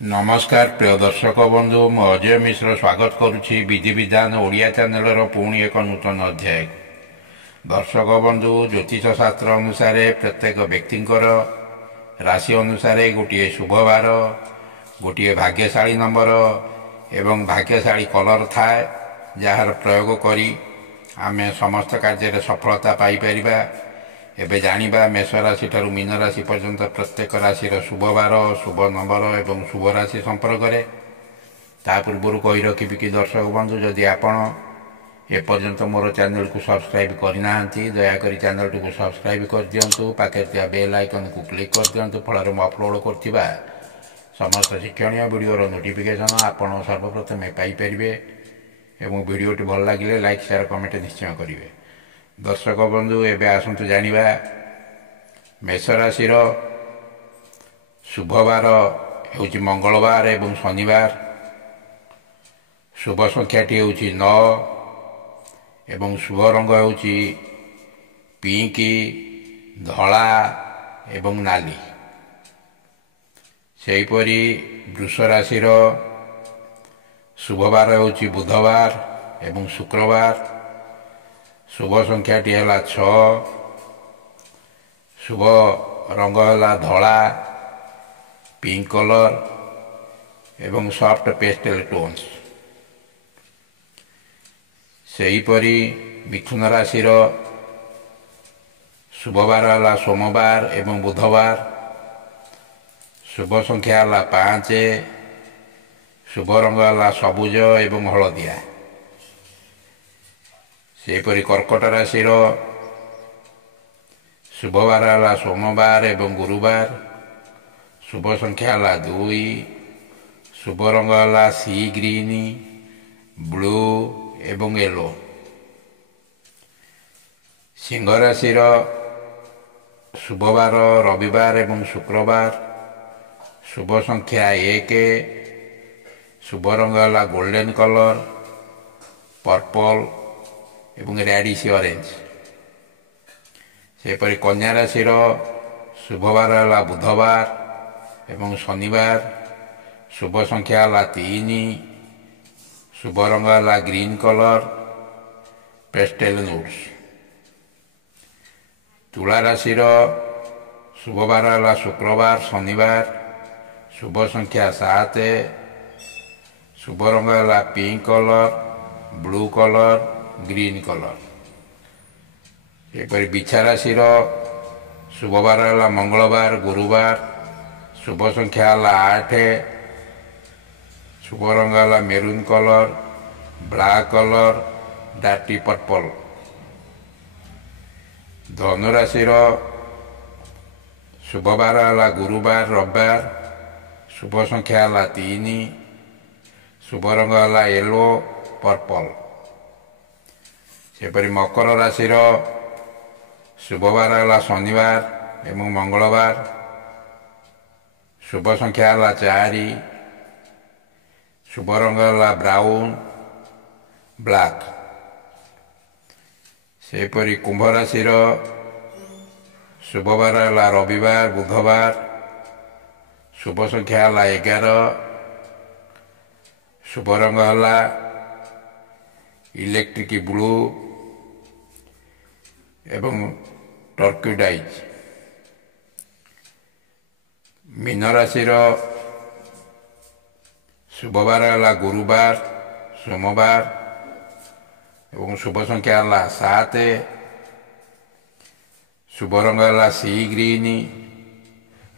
नमस्कार प्रिय दर्शक बंधु मु अजय मिश्र स्वागत करुच्ची विधि विधान ओडिया चैनल पुणी एक नूतन अध्याय। दर्शक बंधु ज्योतिष शास्त्र अनुसार प्रत्येक व्यक्ति राशि अनुसार गोटे शुभवार गोटे भाग्यशाली नंबर एवं भाग्यशाली कलर थाए जार प्रयोग करी आमे समस्त कार्य सफलता पाइपर। एबे जानिबा मेष राशि ठारू मीन राशि पर्यंत प्रत्येक राशि शुभवार शुभ नंबर एवं शुभ राशि संपर्क में ता पूर्व कही रखी कि दर्शक बंधु जदि आपण एपर्यंत मोर चैनल को सब्सक्राइब करना दयाकोरी चैनल टी सब्सक्राइब कर दिंतु पाखे बेल आइकन को क्लिक कर दिंतु फल में अपलोड कर समस्त शिक्षणीय वीडियो नोटिफिकेशन आपण सर्वप्रथम पाइपर एवं वीडियोटी भल लगे लाइक शेयर कमेंट निश्चय करेंगे। दर्शक बंधु एवं आसतु जानिबा मेष राशि शुभवार होउछि मंगलवार एवं शनिवार। शुभ संख्याटी होउछि 9 एवं शुभ रंग होउछि पिंकी धला एवं नाली। सेहीपरि वृष राशि शुभवार होउछि बुधवार एवं शुक्रवार। शुभ संख्याटी है 6 शुभ रंग है धला पिंक कलर एवं सॉफ्ट पेस्टेल टोन्स। सेहीपरि मिथुन राशि शुभवार है सोमवार एवं बुधवार। शुभ संख्या है 5 शुभ रंग है सबुज एवं हलदिया। सेहीपरि कर्कट राशि शुभवार है सोमवार एवं गुरुवार। शुभ संख्या है 2 शुभ रंग है सी ग्रीन ब्लू एवं येलो। सिंह राशि शुभवार रविवार एवं शुक्रवार। शुभ संख्या 1 शुभ रंग है गोल्डन कलर पर्पल एवं रेडिश ऑरेंज। सेपरि कन्या राशि शुभवार है बुधवार एवं शनिवार। शुभ संख्या है 3 शुभ रंग है ग्रीन कलर पेस्टेल नोट्स। तुला राशि शुभवार है शुक्रवार शनिवार। शुभ संख्या 7 शुभ रंग है pink colour blue colour green colour. एपरि बिछा राशि शुभवार है मंगलवार गुरुवार। शुभ संख्या है 8 शुभ रंग है maroon colour black colour dirty purple. धनु राशि शुभवार है गुरुवार रविवार। शुभ संख्या है 3 शुभ रंग है येलो पर्पल। सेपरि मकर राशि शुभवार है शनिवार एवं मंगलवार। शुभ संख्या है 4 शुभ रंग है ब्राउन ब्लैक। सेपरि कुंभ राशि शुभवार है रविवार बुधवार। शुभ संख्या है 11 शुभ रंग है इलेक्ट्रिक ब्लू एवं टर्क्यूडाइज। मीन राशि शुभवार है गुरुवार सोमवार एवं शुभ संख्या है 7 शुभ रंग है sea green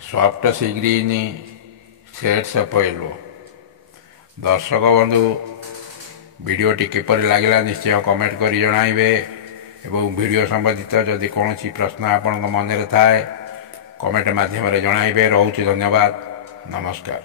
soft sea green shades of yellow. दर्शक बंधु वीडियोटी किपर लगे निश्चय कमेंट कर जणाइबे एवं वीडियो संबंधित जदि कौन प्रश्न आपण मन में थाए कमेंट माध्यम जणाइबे। रहूछि धन्यवाद नमस्कार।